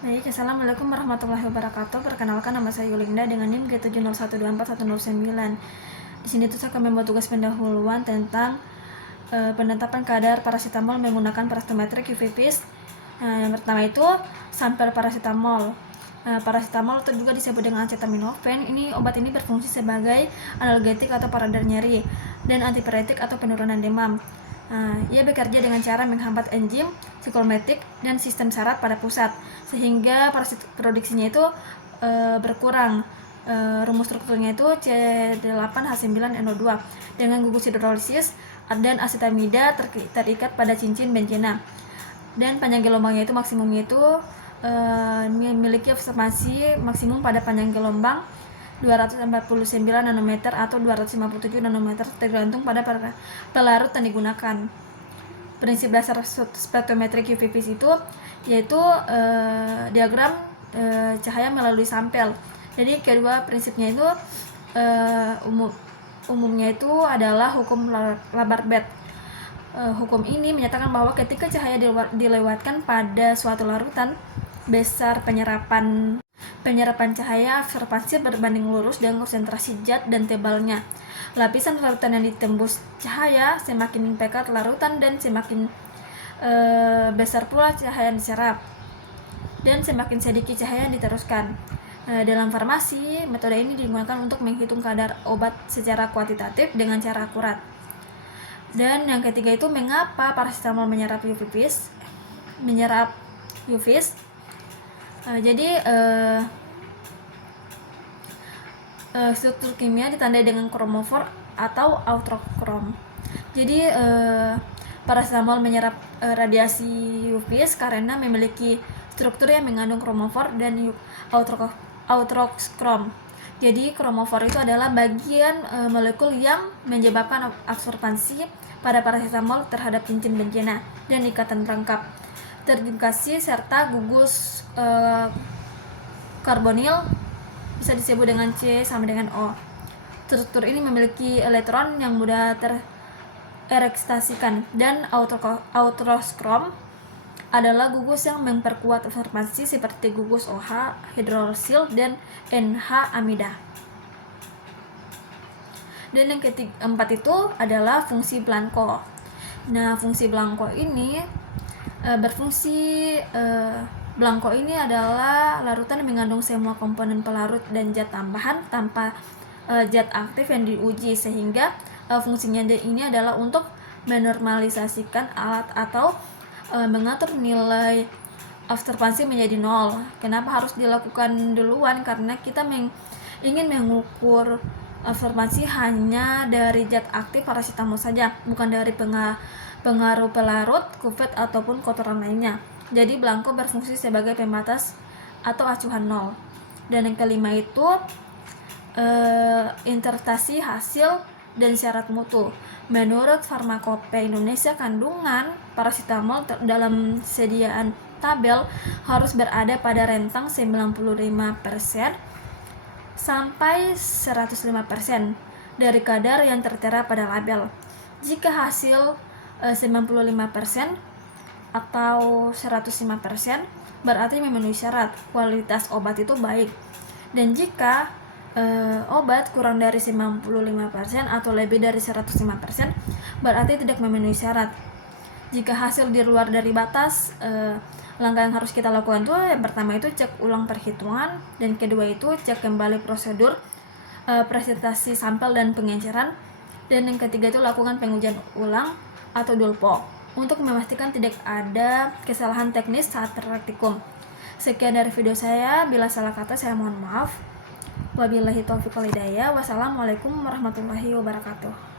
Baik, Assalamualaikum warahmatullahi wabarakatuh. Perkenalkan, nama saya Yulinda dengan NIM G701241109. Di sini tuh saya akan membuat tugas pendahuluan tentang penetapan kadar paracetamol menggunakan parametric UV Vis. Yang pertama itu sampel paracetamol. Paracetamol itu juga disebut dengan acetaminophen. Obat ini berfungsi sebagai analgetik atau peredar nyeri dan antipiretik atau penurunan demam. Ia bekerja dengan cara menghambat enzim siklometik dan sistem saraf pada pusat, sehingga produksinya itu berkurang. Rumus strukturnya itu C8H9NO2 dengan gugus hidrolisis dan asetamida terikat pada cincin benzena. Dan panjang gelombangnya itu maksimumnya itu memiliki observasi maksimum pada panjang gelombang 249 nanometer atau 257 nanometer tergantung pada pelarut yang digunakan. Prinsip dasar spektrometrik UV Vis itu yaitu diagram cahaya melalui sampel. Jadi kedua prinsipnya itu umumnya itu adalah hukum Lambert. Hukum ini menyatakan bahwa ketika cahaya dilewatkan pada suatu larutan, besar penyerapan cahaya absorpsi berbanding lurus dengan konsentrasi zat dan tebalnya. Lapisan larutan yang ditembus cahaya semakin pekat larutan dan semakin besar pula cahaya yang diserap dan semakin sedikit cahaya yang diteruskan. Dalam farmasi, metode ini digunakan untuk menghitung kadar obat secara kuantitatif dengan cara akurat. Dan yang ketiga itu mengapa paracetamol menyerap UV Vis? Struktur kimia ditandai dengan kromofor atau autrokrom. Jadi paracetamol menyerap radiasi UV karena memiliki struktur yang mengandung kromofor dan autrokrom. Jadi kromofor itu adalah bagian molekul yang menyebabkan absorpsi pada paracetamol terhadap cincin benzena dan ikatan pelengkap terindikasi serta gugus karbonil bisa disebut dengan C sama dengan O. Struktur ini memiliki elektron yang mudah tereksitasikan dan autroskrom adalah gugus yang memperkuat absorpsi seperti gugus OH, hidroksil, dan NH amida. Dan yang keempat itu adalah fungsi Blanco. Nah, fungsi Blanco ini Blanco ini adalah larutan yang mengandung semua komponen pelarut dan zat tambahan tanpa zat aktif yang diuji, sehingga fungsinya ini adalah untuk menormalisasikan alat atau mengatur nilai absorpsi menjadi 0. Kenapa harus dilakukan duluan? Karena kita ingin mengukur absorpsi hanya dari zat aktif paracetamol saja, bukan dari pengaruh pelarut, kuvet ataupun kotoran lainnya. Jadi Blanco berfungsi sebagai pembatas atau acuan 0. Dan yang kelima itu interpretasi hasil dan syarat mutu. Menurut Farmakope Indonesia, kandungan paracetamol dalam sediaan tabel harus berada pada rentang 95% sampai 105% dari kadar yang tertera pada label. Jika hasil 95% atau 105% berarti memenuhi syarat, kualitas obat itu baik. Dan jika obat kurang dari 95% atau lebih dari 105% berarti tidak memenuhi syarat. Jika hasil di luar dari batas, langkah yang harus kita lakukan itu yang pertama itu cek ulang perhitungan, dan kedua itu cek kembali prosedur presentasi sampel dan pengenceran, dan yang ketiga itu lakukan pengujian ulang atau dulpo untuk memastikan tidak ada kesalahan teknis saat praktikum. Sekian dari video saya, bila salah kata saya mohon maaf. Wabillahi taufiq wal hidayah. Wassalamualaikum warahmatullahi wabarakatuh.